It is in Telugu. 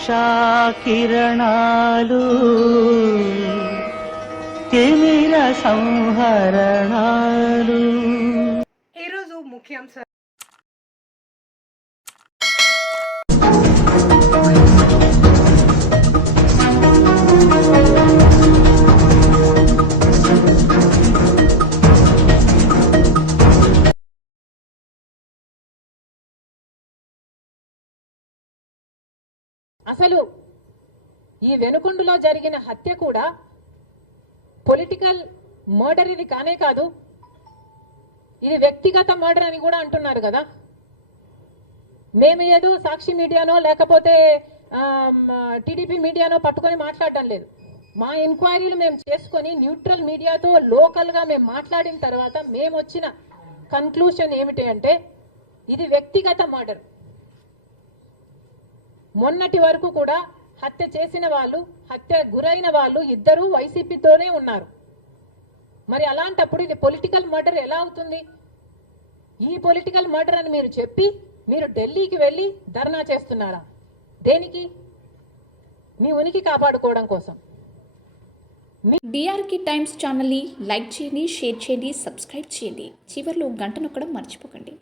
ఉషా కిరణాలు తిమిర సంహరణాలు అసలు ఈ వెనుకొండలో జరిగిన హత్య కూడా పొలిటికల్ మర్డర్ ఇది కానే కాదు. ఇది వ్యక్తిగత మర్డర్ అని కూడా అంటున్నారు కదా. మేము ఏదో సాక్షి మీడియానో లేకపోతే టీడీపీ మీడియానో పట్టుకొని మాట్లాడటం లేదు. మా ఎంక్వైరీలు మేము చేసుకొని న్యూట్రల్ మీడియాతో లోకల్గా మేము మాట్లాడిన తర్వాత మేము వచ్చిన కన్క్లూషన్ ఏమిటి అంటే ఇది వ్యక్తిగత మర్డర్. మొన్నటి వరకు కూడా హత్య చేసిన వాళ్ళు హత్య గురైన వాళ్ళు ఇద్దరూ వైసీపీతోనే ఉన్నారు. మరి అలాంటప్పుడు ఇది పొలిటికల్ మర్డర్ ఎలా అవుతుంది? ఈ పొలిటికల్ మర్డర్ అని మీరు చెప్పి మీరు ఢిల్లీకి వెళ్ళి ధర్నా చేస్తున్నారా? దేనికి? మీ ఉనికి కాపాడుకోవడం కోసం. డిఆర్కి టైమ్స్ ఛానల్ని లైక్ చేయండి షేర్ చేయండి సబ్స్క్రైబ్ చేయండి. చివర్లో గంట నొక్కడం మర్చిపోకండి.